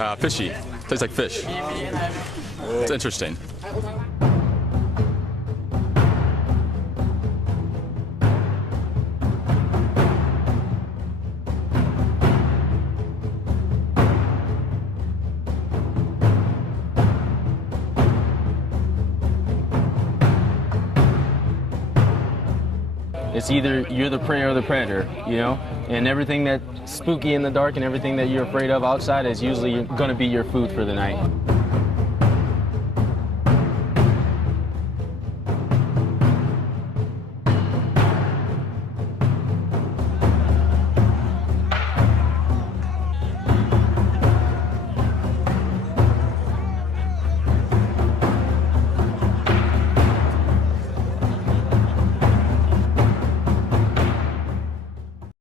Fishy. Tastes like fish. It's interesting. It's either you're the prey or the predator, you know? And everything that's spooky in the dark and everything that you're afraid of outside is usually going to be your food for the night.